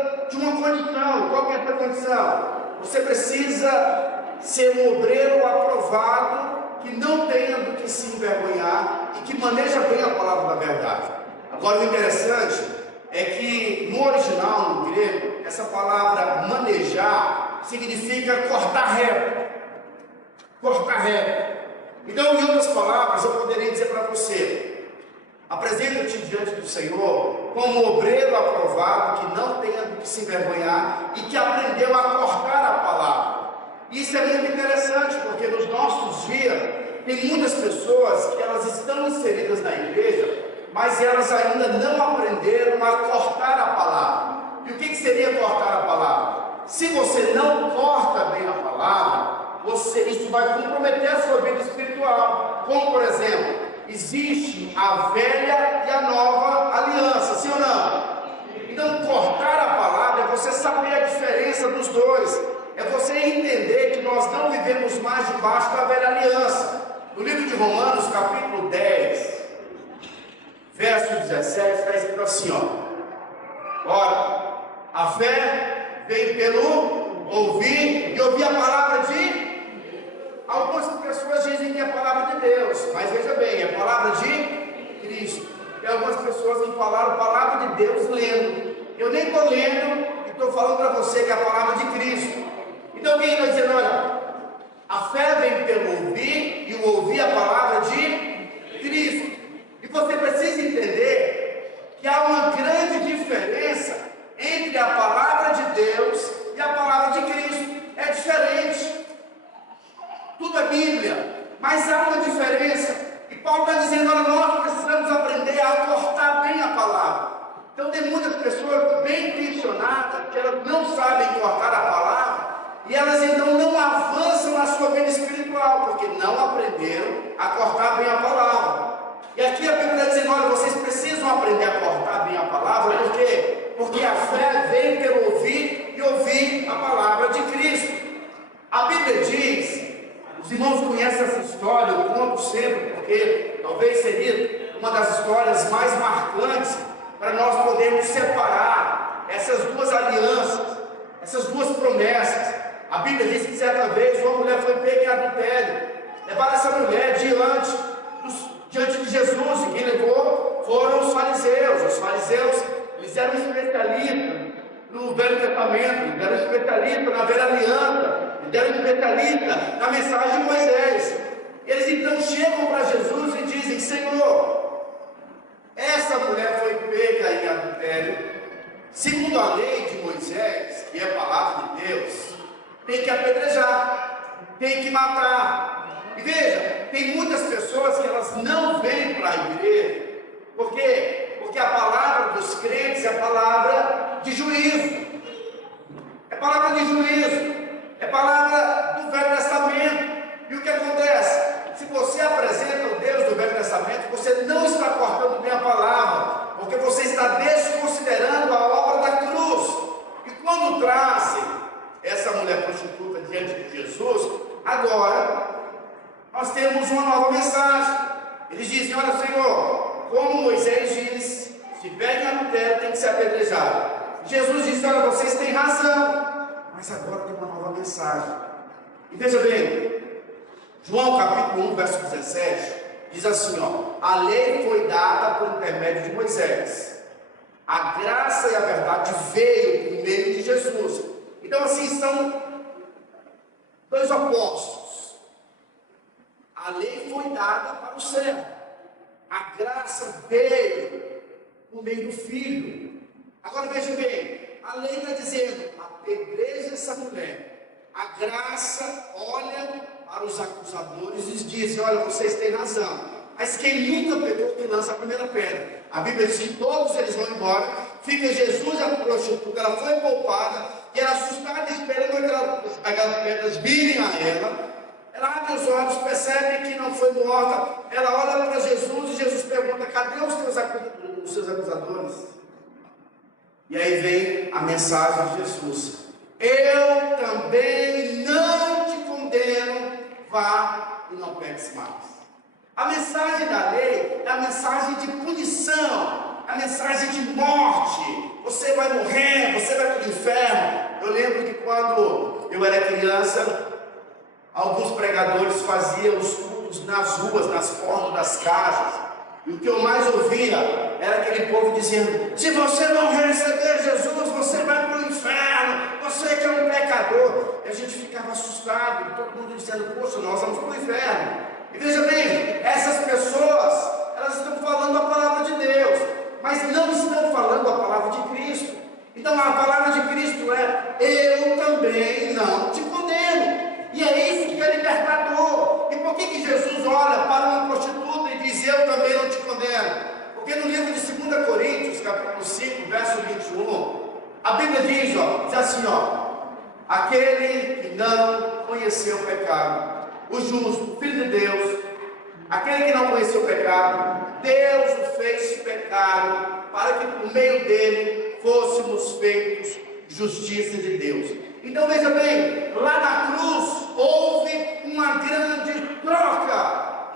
precisa de uma condição. Qual que é essa condição? Você precisa ser um obreiro aprovado, que não tenha do que se envergonhar e que maneja bem a palavra da verdade. Agora, o interessante é que no original, no grego, essa palavra manejar significa cortar reto. Cortar reto. Então, em outras palavras, eu poderia dizer para você: apresenta-te diante do Senhor como obreiro aprovado, que não tenha do que se envergonhar e que aprendeu a cortar a palavra. Isso é muito interessante, porque nos nossos dias tem muitas pessoas que elas estão inseridas na igreja, mas elas ainda não aprenderam a cortar a palavra. E o que seria cortar a palavra? Se você não corta bem a palavra, isso vai comprometer a sua vida espiritual. Como, por exemplo, existe a velha e a nova aliança, sim ou não? Então, cortar a palavra é você saber a diferença dos dois. É você entender que nós não vivemos mais debaixo da velha aliança. No livro de Romanos, capítulo 10, verso 17, está escrito assim, ó: ora, a fé vem pelo ouvir e ouvir a palavra de... Algumas pessoas dizem que é a palavra de Deus, mas veja bem, é a palavra de Cristo. Tem algumas pessoas que falaram a palavra de Deus lendo. Eu nem estou lendo e estou falando para você que é a palavra de Cristo. Então quem está dizendo, olha, a fé vem pelo ouvir e o ouvir a palavra de Cristo. E você precisa entender que há uma grande diferença entre a palavra de Deus e a palavra de Cristo. É diferente. Tudo é Bíblia, mas há uma diferença. E Paulo está dizendo, olha, nós precisamos aprender a cortar bem a palavra. Então tem muitas pessoas bem intencionadas, que elas não sabem cortar a palavra, e elas então não avançam na sua vida espiritual, porque não aprenderam a cortar bem a palavra. E aqui a Bíblia está dizendo, olha, vocês precisam aprender a cortar bem a palavra, por quê? Porque a fé vem pelo ouvir e ouvir a palavra de Cristo. A Bíblia diz... Os irmãos conhecem essa história, eu conto sempre, porque talvez seria uma das histórias mais marcantes para nós podermos separar essas duas alianças, essas duas promessas. A Bíblia diz que certa vez uma mulher foi pega em adultério. Levaram essa mulher diante de Jesus, e quem levou foram os fariseus. Os fariseus, eles eram especialistas no Velho Testamento, eram especialistas na velha aliança, eram especialistas na mensagem de Moisés. Eles então chegam para Jesus e dizem, Senhor, essa mulher foi pega em adultério, segundo a lei de Moisés, que é a palavra de Deus, tem que apedrejar, tem que matar. E veja, tem muitas pessoas que elas não vêm para a igreja. Por quê? Porque a palavra dos crentes é a palavra de juízo. É palavra de juízo. É palavra do Velho Testamento. E o que acontece? Se você apresenta o Deus do Velho Testamento, você não está cortando bem a palavra, porque você está desconsiderando a obra da cruz. E quando trazem essa mulher prostituta diante de Jesus, agora nós temos uma nova mensagem. Eles dizem, olha, Senhor, como Moisés diz, se pega em adultério tem que ser apedrejado. Jesus disse, olha, vocês têm razão, mas agora tem uma nova mensagem. E veja bem, João capítulo 1, verso 17, diz assim, ó, a lei foi dada por intermédio de Moisés, a graça e a verdade veio por meio de Jesus. Então assim, são dois opostos. A lei foi dada para o servo, a graça veio por meio do Filho. Agora veja bem, a lei está dizendo, apedreja essa mulher. A graça olha para os acusadores e diz, olha, vocês têm razão. Mas quem nunca pegou, que lança a primeira pedra. A Bíblia diz que todos eles vão embora, fica Jesus e a prostituta, ela foi poupada, e ela assustada, esperando aquelas pedras virem a ela. Ela abre os olhos, percebe que não foi morta, ela olha para Jesus e Jesus pergunta, cadê os seus acusadores? E aí vem a mensagem de Jesus, eu também não te condeno, vá e não peques mais. A mensagem da lei é a mensagem de punição, a mensagem de morte. Você vai morrer, você vai inferno. Eu lembro que quando eu era criança, alguns pregadores faziam os cultos nas ruas, nas portas das casas. E o que eu mais ouvia era aquele povo dizendo: se você não receber Jesus, você vai para o inferno, você que é um pecador. E a gente ficava assustado, todo mundo dizendo: poxa, nós vamos para o inferno. E veja bem, essas pessoas, elas estão falando a palavra de Deus, mas não estão falando a palavra de Cristo. Então a palavra de Cristo é: eu também não te condeno. E é isso que é libertador. E por que Jesus olha para uma prostituta e diz: eu também não te condeno? Porque no livro de 2 Coríntios, capítulo 5, verso 21, a Bíblia diz assim: aquele que não conheceu o pecado, o justo, o Filho de Deus, aquele que não conheceu o pecado, Deus o fez pecado, para que por meio dele fôssemos feitos justiça de Deus. Então veja bem, lá na cruz houve uma grande troca.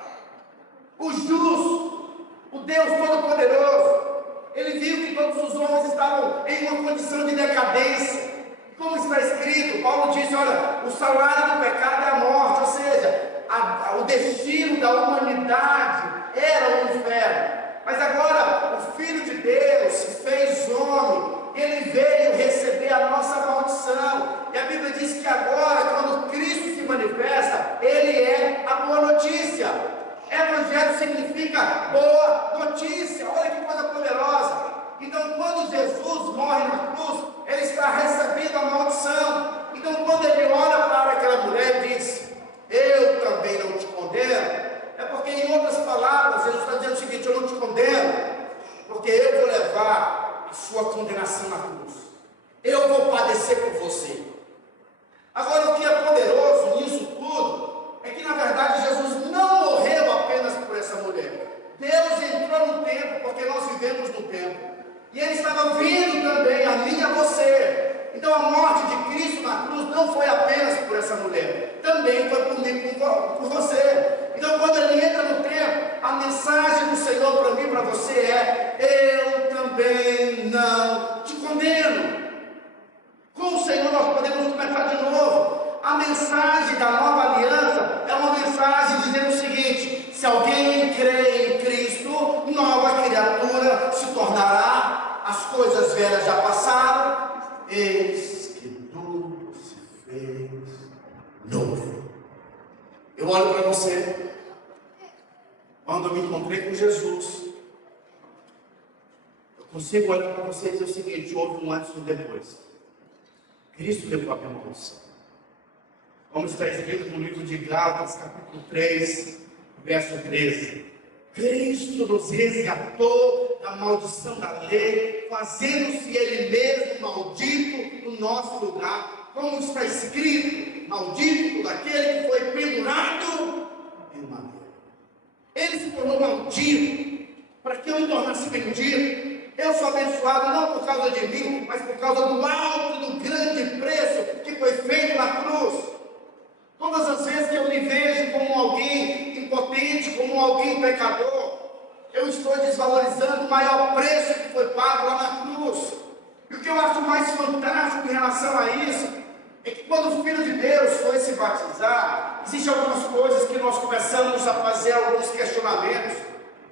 O justo, o Deus Todo-Poderoso, ele viu que todos os homens estavam em uma condição de decadência. Como está escrito, Paulo disse: olha, o salário do pecado é a morte, ou seja, o destino da humanidade era o inferno. Mas agora o Filho de Deus se fez homem, ele veio receber a nossa maldição. E a Bíblia diz que agora, quando Cristo se manifesta, ele é a boa notícia. Evangelho significa boa notícia. Olha que coisa poderosa. Então, quando Jesus morre na cruz, ele está recebendo a maldição. Então, quando ele olha para aquela mulher e diz: eu também não te condeno, é porque, em outras palavras, Jesus está dizendo o seguinte: eu não te condeno, porque eu vou levar a sua condenação na cruz. Eu vou padecer por você. Agora, o que é poderoso nisso tudo é que, na verdade, Jesus não morreu apenas por essa mulher. Deus entrou no tempo, porque nós vivemos no tempo. E ele estava vindo também a mim e a você. Então a morte de Cristo na cruz não foi apenas por essa mulher, também foi por mim, por você. Então quando ele entra no tempo, a mensagem do Senhor para mim e para você é: eu também não te condeno. Com o Senhor nós podemos começar de novo. A mensagem da nova aliança é uma mensagem dizendo o seguinte: se alguém crê em Cristo, nova criatura se tornará, as coisas velhas já passaram, eis que tudo se fez novo. Eu olho para você, quando eu me encontrei com Jesus, eu consigo olhar para você e dizer o seguinte: houve um antes e um depois. Cristo levou a minha maldição. Como está escrito no livro de Gálatas, capítulo 3, verso 13. Cristo nos resgatou da maldição da lei, fazendo-se Ele mesmo maldito no nosso lugar. Como está escrito: maldito todo aquele que foi pendurado em madeira. Ele se tornou maldito, para que eu me tornasse bendito. Eu sou abençoado não por causa de mim, mas por causa do alto e do grande preço que foi feito na cruz. Todas as vezes que eu me vejo como alguém impotente, como alguém pecador, eu estou desvalorizando o maior preço que foi pago lá na cruz. E o que eu acho mais fantástico em relação a isso é que quando o Filho de Deus foi se batizar, existem algumas coisas que nós começamos a fazer alguns questionamentos,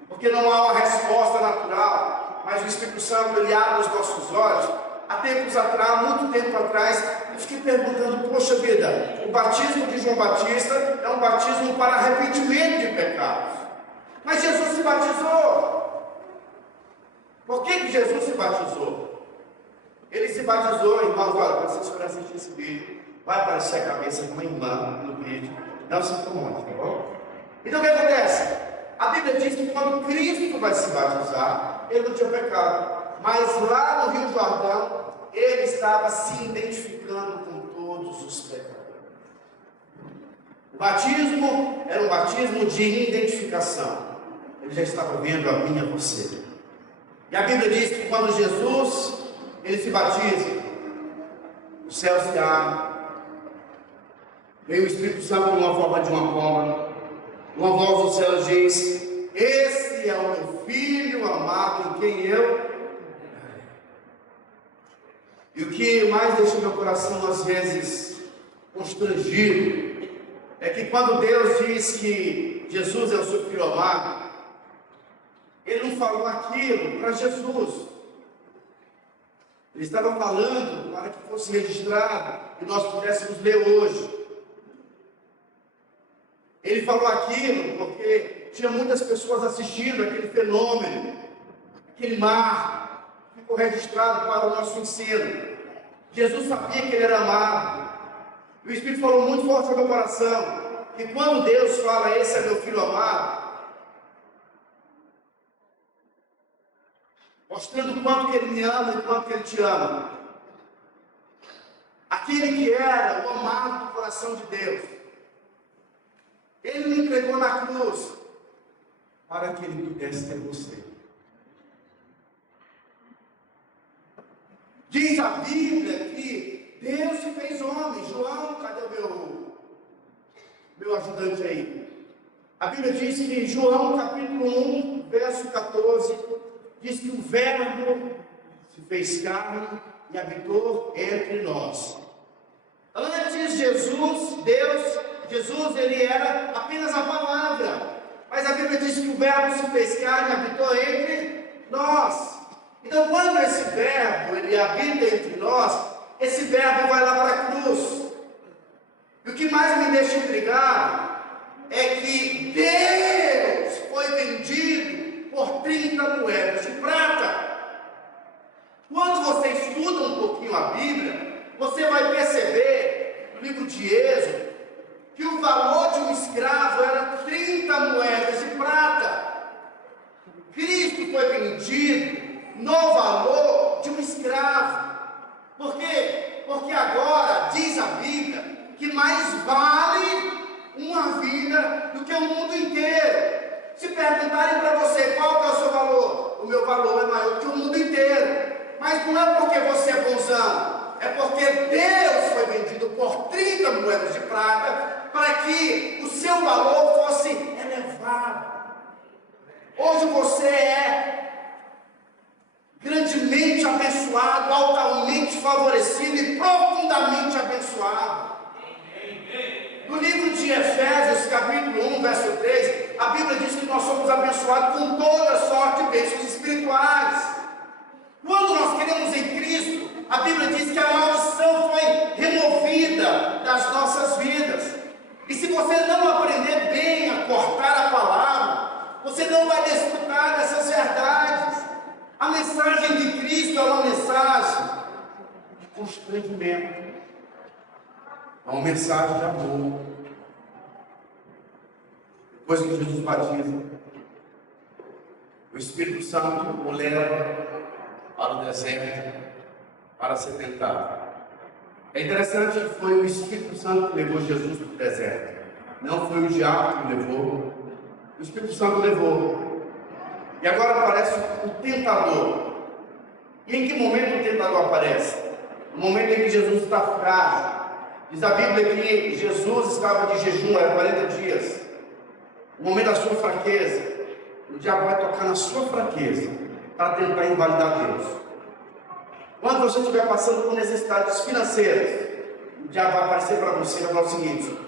porque não há uma resposta natural, mas o Espírito Santo ele abre os nossos olhos. Há tempos atrás, muito tempo atrás, eu fiquei perguntando: poxa vida, o batismo de João Batista é um batismo para arrependimento de pecados, mas Jesus se batizou. Por que Jesus se batizou? Ele se batizou, irmãos, olha, para vocês forem assistir esse vídeo, vai aparecer a cabeça de uma irmã no vídeo, não se incomode, tá bom? Então o que acontece? A Bíblia diz que quando Cristo vai se batizar, ele não tinha pecado. Mas lá no Rio Jordão, ele estava se identificando com todos os pecadores. O batismo era um batismo de identificação. Ele já estava vendo a mim e a você. E a Bíblia diz que quando Jesus ele se batiza, o céu se abre, vem o Espírito Santo numa forma de uma pomba, uma voz do céu diz: esse é o meu Filho amado em quem eu. E o que mais deixa meu coração às vezes constrangido é que quando Deus diz que Jesus é o seu filho amado, Ele não falou aquilo para Jesus. Ele estava falando para que fosse registrado e nós pudéssemos ler hoje. Ele falou aquilo porque tinha muitas pessoas assistindo aquele fenômeno, aquele mar, que ficou registrado para o nosso ensino. Jesus sabia que ele era amado. E o Espírito falou muito forte no meu coração, que quando Deus fala, esse é meu filho amado, mostrando o quanto que Ele me ama e o quanto que Ele te ama. Aquele que era o amado do coração de Deus, Ele me entregou na cruz, para que Ele pudesse ter você. Diz a Bíblia que Deus se fez homem. João, cadê o meu ajudante aí? A Bíblia diz que em João capítulo 1, verso 14, diz que o Verbo se fez carne e habitou entre nós. Antes Jesus, ele era apenas a palavra. Mas a Bíblia diz que o Verbo se fez carne e habitou entre nós. Então, quando esse Verbo, ele habita entre nós, esse Verbo vai lá para a cruz. E o que mais me deixa intrigado é que Deus foi vendido por 30 moedas de prata. Quando você estuda um pouquinho a Bíblia, você vai perceber, no livro de Êxodo, que o valor de um escravo era 30 moedas de prata. Cristo foi vendido no valor de um escravo. Por quê? Porque agora diz a Bíblia que mais vale uma vida do que o mundo inteiro. Se perguntarem para você qual é o seu valor, o meu valor é maior que o mundo inteiro. Mas não é porque você é bonzão, é porque Deus foi vendido por 30 moedas de prata para que o seu valor fosse elevado. Hoje você é grandemente abençoado, altamente favorecido e profundamente abençoado. No livro de Efésios, capítulo 1, verso 3, a Bíblia diz que nós somos abençoados com toda sorte de bênçãos espirituais. Quando nós queremos em Cristo, a Bíblia diz que a maldição foi removida das nossas vidas. E se você não aprender bem a cortar a palavra, você não vai desfrutar dessas verdades. A mensagem de Cristo é uma mensagem de constrangimento, é uma mensagem de amor. Depois que Jesus batiza, o Espírito Santo o leva para o deserto para ser tentado. É interessante que foi o Espírito Santo que levou Jesus para o deserto, não foi o diabo que levou, o Espírito Santo levou. E agora aparece o tentador. E em que momento o tentador aparece? No momento em que Jesus está frágil. Diz a Bíblia que Jesus estava de jejum, era 40 dias. No momento da sua fraqueza, o diabo vai tocar na sua fraqueza para tentar invalidar Deus. Quando você estiver passando por necessidades financeiras, o diabo vai aparecer para você e vai falar o seguinte: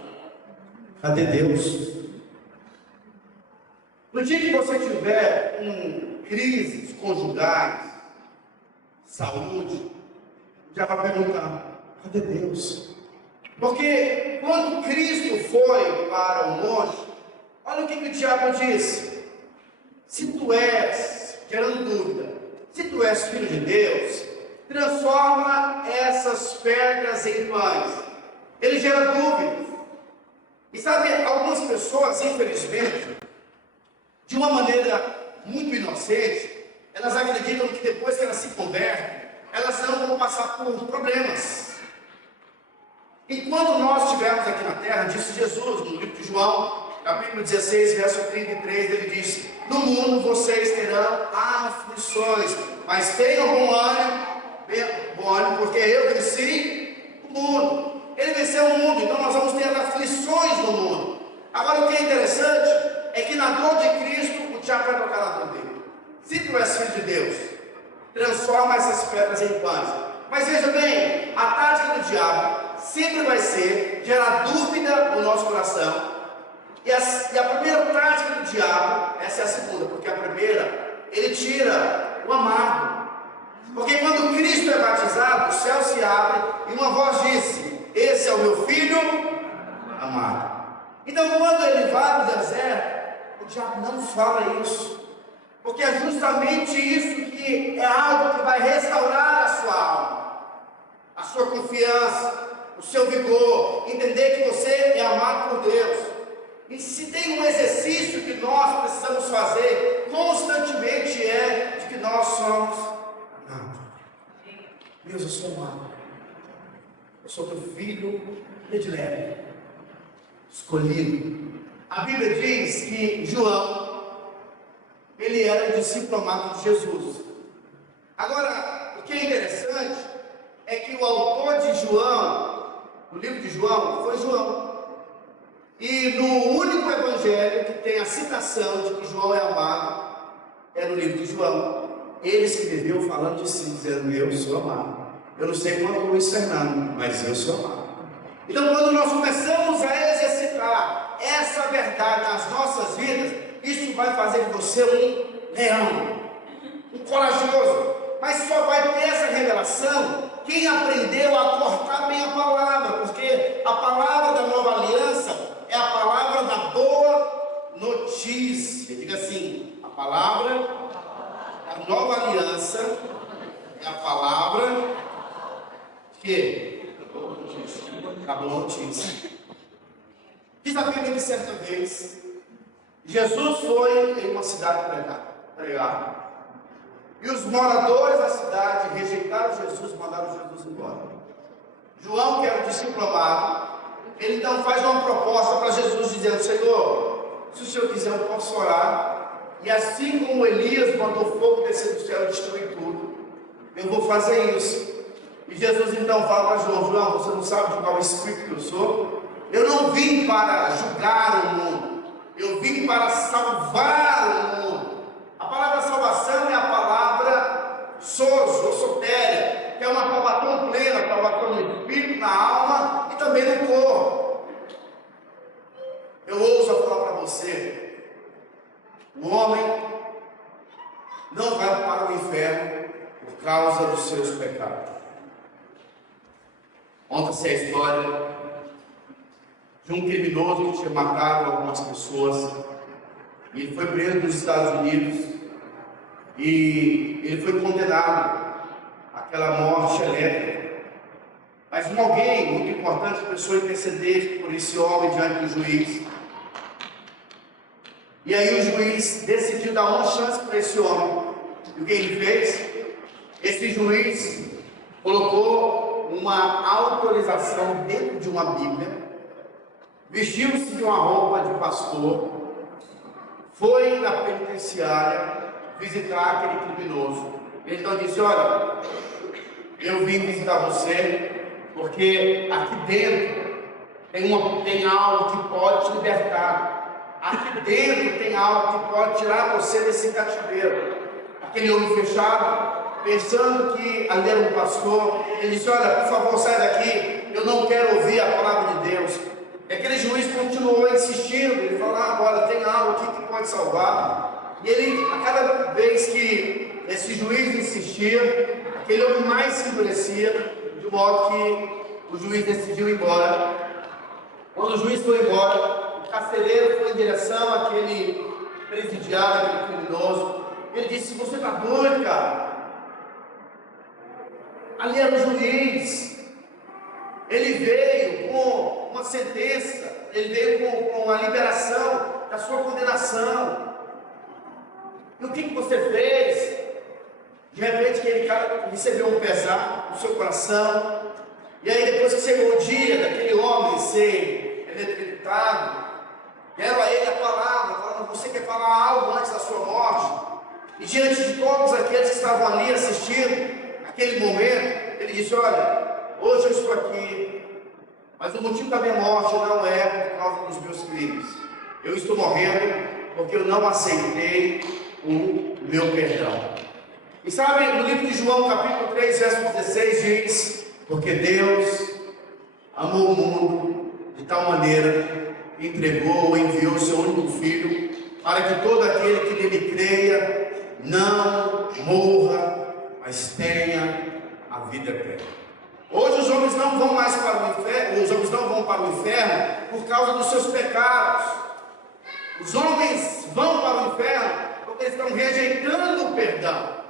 cadê Deus? No dia que você tiver crises conjugais, saúde, já vai perguntar: cadê Deus? Porque quando Cristo foi para o monte, olha o que o diabo disse: se tu és, gerando dúvida, se tu és filho de Deus, transforma essas pedras em pães. Ele gera dúvidas. E sabe, algumas pessoas, infelizmente, de uma maneira muito inocente, elas acreditam que depois que elas se convertem, elas não vão passar por problemas. Enquanto nós estivermos aqui na terra, disse Jesus no livro de João, capítulo 16, verso 33, ele disse: no mundo vocês terão aflições, mas tenham bom ânimo, porque eu venci o mundo. Ele venceu o mundo, então nós vamos ter aflições no mundo. Agora o que é interessante é que na dor de Cristo o diabo vai tocar na dor dele. Se tu és filho de Deus, transforma essas pedras em pães. Mas veja bem, sempre vai ser gerar dúvida no nosso coração. E a primeira tática do diabo, essa é a segunda, porque a primeira, ele tira o amargo. Porque quando Cristo é batizado, o céu se abre e uma voz disse: esse é o meu filho amado. Então quando ele vai no deserto, o diabo não fala isso, porque é justamente isso que é algo que vai restaurar a sua alma, a sua confiança, o seu vigor, entender que você é amado por Deus. E se tem um exercício que nós precisamos fazer constantemente, é de que nós somos amados. Deus, eu sou amado. Eu sou teu filho predileto, escolhido. A Bíblia diz que João, ele era o discípulo amado de Jesus. Agora, o que é interessante é que o autor de João, o livro de João, foi João. E no único evangelho que tem a citação de que João é amado, é no livro de João. Ele escreveu falando de si, dizendo: eu sou amado. Eu não sei quanto Luiz Fernando, mas eu sou amado. Então, quando nós começamos a exercitar essa verdade nas nossas vidas, isso vai fazer de você um leão, um corajoso. Mas só vai ter essa revelação quem aprendeu a cortar bem a palavra, porque a palavra da nova aliança é a palavra da boa notícia. Diga assim: a palavra da nova aliança é a palavra que? Da boa notícia. Diz a Bíblia que certa vez Jesus foi em uma cidade pregar. E os moradores da cidade rejeitaram Jesus e mandaram Jesus embora. João, que era o discípulo amado, ele então faz uma proposta para Jesus, dizendo: Senhor, se o Senhor quiser, eu posso orar. E assim como Elias mandou fogo descer do céu e destruir tudo, eu vou fazer isso. E Jesus então fala para João: João, você não sabe de qual espírito que eu sou? Eu não vim para julgar o mundo, eu vim para salvar o mundo. A palavra salvação é a palavra sozo, ou sotéria, que é uma salvação plena, salvação no espírito, na alma e também no corpo. Eu ouso falar para você: o homem não vai para o inferno por causa dos seus pecados. Conta-se a história de um criminoso que tinha matado algumas pessoas. E ele foi preso nos Estados Unidos e ele foi condenado àquela morte elétrica. Mas alguém muito importante começou a interceder por esse homem diante do juiz. E aí o juiz decidiu dar uma chance para esse homem. E o que ele fez? Esse juiz colocou uma autorização dentro de uma Bíblia, vestiu-se de uma roupa de pastor, foi na penitenciária visitar aquele criminoso. Ele então disse: olha, eu vim visitar você porque aqui dentro tem algo que pode te libertar. Aqui dentro tem algo que pode tirar você desse cativeiro. Aquele homem fechado, pensando que ali era um pastor, ele disse: olha, por favor, sai daqui, eu não quero ouvir a palavra de Deus. E aquele juiz continuou insistindo, ele falou: olha, tem algo aqui que pode salvar. E ele, a cada vez que esse juiz insistia, aquele homem mais se endurecia, de modo que o juiz decidiu ir embora. Quando o juiz foi embora, o carcereiro foi em direção àquele presidiário, aquele criminoso. Ele disse: você está doido, cara? Ali era o juiz. Ele veio com uma sentença, ele veio com a liberação da sua condenação. E o que você fez? De repente aquele cara recebeu um pesar no seu coração. E aí depois que chegou o dia daquele homem ser eletrocutado, deram a ele a palavra, falando: você quer falar algo antes da sua morte? E diante de todos aqueles que estavam ali assistindo aquele momento, ele disse: olha, hoje eu estou aqui, mas o motivo da minha morte não é por causa dos meus crimes. Eu estou morrendo porque eu não aceitei o meu perdão. E sabe, no livro de João, capítulo 3, verso 16, diz: porque Deus amou o mundo de tal maneira que entregou ou enviou seu único Filho, para que todo aquele que nele creia não morra, mas tenha a vida eterna. Hoje os homens não vão mais para o inferno, os homens não vão para o inferno por causa dos seus pecados. Os homens vão para o inferno porque estão rejeitando o perdão.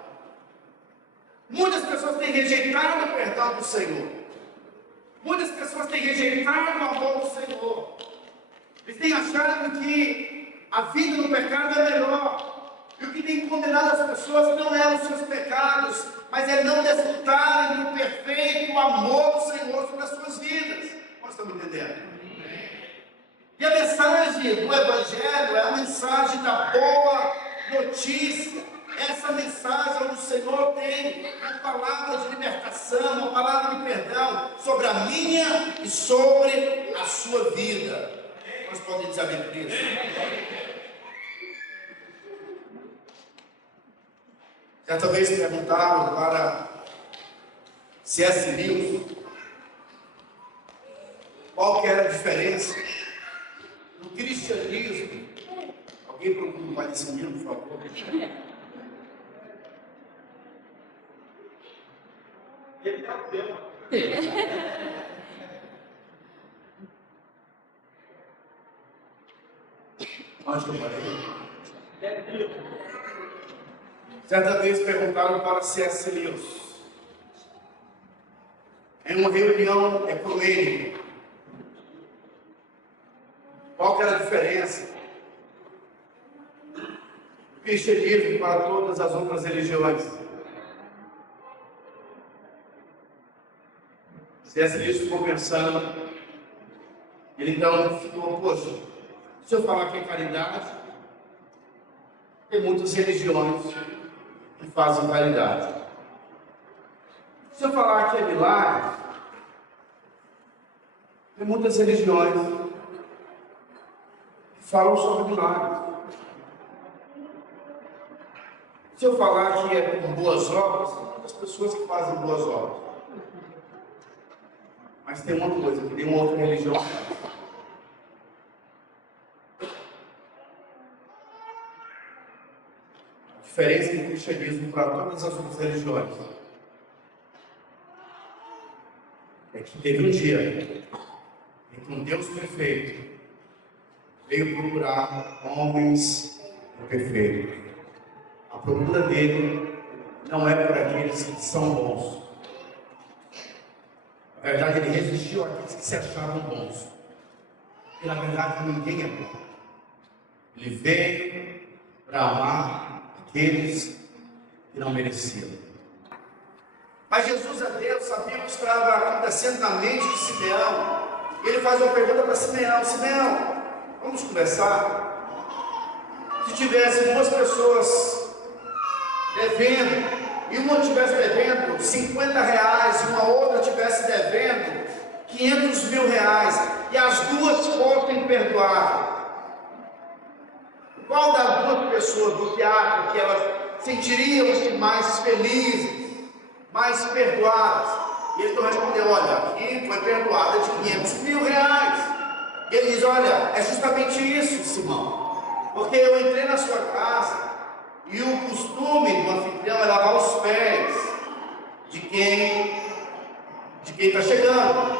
Muitas pessoas têm rejeitado o perdão do Senhor. Muitas pessoas têm rejeitado o amor do Senhor. Eles têm achado que a vida no pecado é melhor. E o que tem condenado as pessoas não é os seus pecados, mas é não desfrutarem do perfeito amor do Senhor sobre as suas vidas. Nós estamos entendendo? E a mensagem do Evangelho é a mensagem da boa notícia. Essa mensagem onde o Senhor tem a palavra de libertação, a palavra de perdão sobre a minha e sobre a sua vida. Nós podemos dizer amém por isso? Certa vez perguntaram para C.S. Lewis qual que era a diferença do cristianismo. Alguém procura um parecidinho, por favor? Ele é o tema. Onde que eu parei? Certa vez perguntaram para C.S. Lewis, em uma reunião ecumênica, qual que era a diferença do cristianismo para todas as outras religiões. C.S. Lewis ficou pensando, ele então ficou, poxa, se eu falar que é caridade, tem muitas religiões que fazem caridade. Se eu falar que é milagre, tem muitas religiões que falam sobre milagres. Se eu falar que é por boas obras, tem muitas pessoas que fazem boas obras. Mas tem uma coisa que nenhuma outra religião faz. A diferença do cristianismo para todas as outras religiões é que teve um dia em que um Deus perfeito veio procurar homens perfeitos. A procura dele não é por aqueles que são bons. Na verdade, ele resistiu àqueles que se achavam bons. Porque na verdade ninguém é bom. Ele veio para amar aqueles que não mereciam. Mas Jesus é Deus, sabia o que estava acontecendo na mente de Simeão. Ele faz uma pergunta para Simeão: Simeão, vamos conversar? Se tivesse duas pessoas devendo, e uma estivesse devendo R$50 e uma outra estivesse devendo R$500.000, e as duas fossem perdoar, qual das duas pessoas você acha que elas sentiriam-se mais felizes, mais perdoadas? E eles estão respondendo: olha, aqui foi perdoada de R$500.000. E ele diz: olha, é justamente isso, Simão, porque eu entrei na sua casa e o costume do anfitrião é lavar os pés de quem está chegando.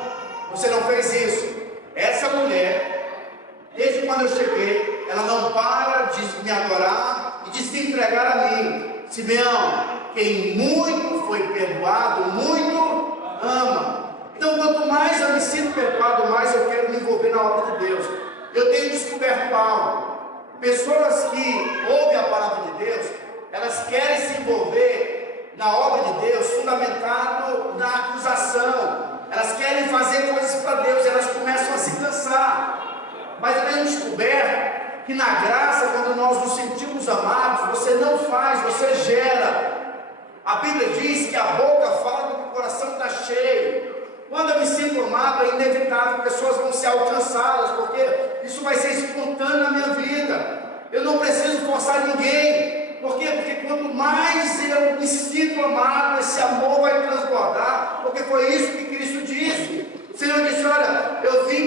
Você não fez isso. Essa mulher, desde quando eu cheguei, ela não para de me adorar e de se entregar a mim. Simeão, quem muito foi perdoado, muito ama. Então, quanto mais eu me sinto perdoado, mais eu quero me envolver na obra de Deus. Eu tenho descoberto algo. Pessoas que ouvem a palavra de Deus, elas querem se envolver na obra de Deus fundamentado na acusação. Elas querem fazer coisas para Deus, elas começam a se cansar. Mas eu tenho descoberto que na graça, quando nós nos sentimos amados, você não faz, você gera. A Bíblia diz que a boca fala do que o coração está cheio. Quando eu me sinto amado, é inevitável, pessoas vão ser alcançadas, porque isso vai ser espontâneo na minha vida. Eu não preciso forçar ninguém. Por quê? Porque quanto mais eu me sinto amado, esse amor vai transbordar, porque foi isso que Cristo disse. O Senhor disse: olha,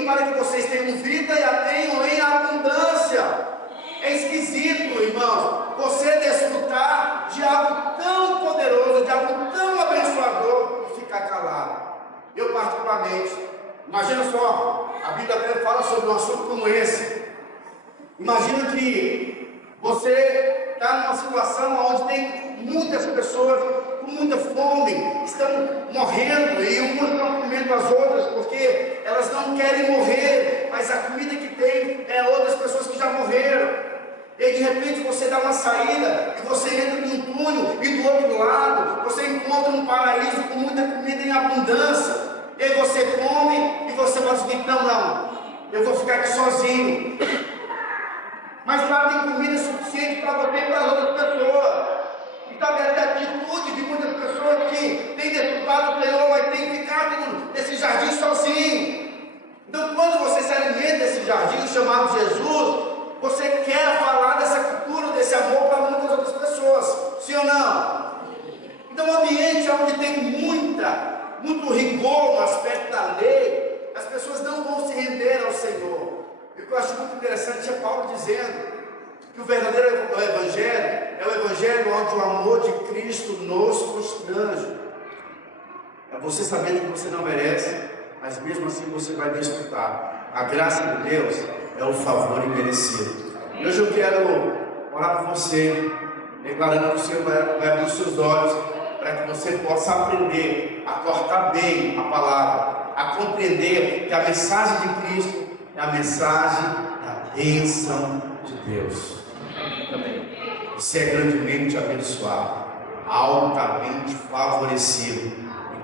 para que vocês tenham vida e a tenham em abundância. É esquisito, irmãos, você desfrutar de algo tão poderoso, de algo tão abençoador e ficar calado. Eu particularmente, imagina só, a Bíblia até fala sobre um assunto como esse. Imagina que você está numa situação onde tem muitas pessoas com muita fome, estão morrendo e umas estão comendo as outras porque elas não querem morrer, mas a comida que tem é outras pessoas que já morreram. E aí, de repente você dá uma saída e você entra num túnel e do outro lado você encontra um paraíso com muita comida em abundância. E aí você come e você fala assim, não, eu vou ficar aqui sozinho. Mas lá tem comida suficiente para você e para as outras pessoas. E talvez a atitude de muitas pessoas que têm desfrutado do Senhor, mas têm ficado nesse jardim sozinho. Então, quando você se alimenta desse jardim chamado Jesus, você quer falar dessa cultura, desse amor para muitas outras pessoas. Sim ou não? Então, um ambiente onde tem muito rigor no aspecto da lei, as pessoas não vão se render ao Senhor. E o que eu acho muito interessante é Paulo dizendo que o verdadeiro evangelho é o evangelho onde o amor de Cristo nos constrange. É você sabendo que você não merece, mas mesmo assim você vai desfrutar. A graça de Deus é o favor imerecido. E hoje eu quero orar por você, declarando que o Senhor vai abrir os seus olhos para que você possa aprender a cortar bem a palavra, a compreender que a mensagem de Cristo é a mensagem da bênção de Deus. Você é grandemente abençoado, altamente favorecido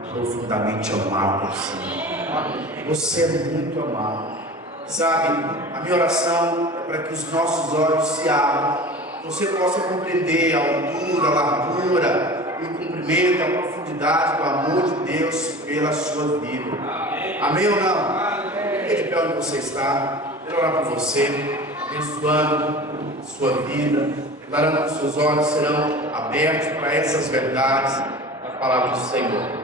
e profundamente amado por Senhor. Você é muito amado. Sabe, a minha oração é para que os nossos olhos se abram, que você possa compreender a altura, a largura, o comprimento, a profundidade do amor de Deus pela sua vida. Amém ou não? Fique de pé onde você está. Quero orar por você, abençoando a sua vida, declarando que os seus olhos serão abertos para essas verdades da palavra do Senhor.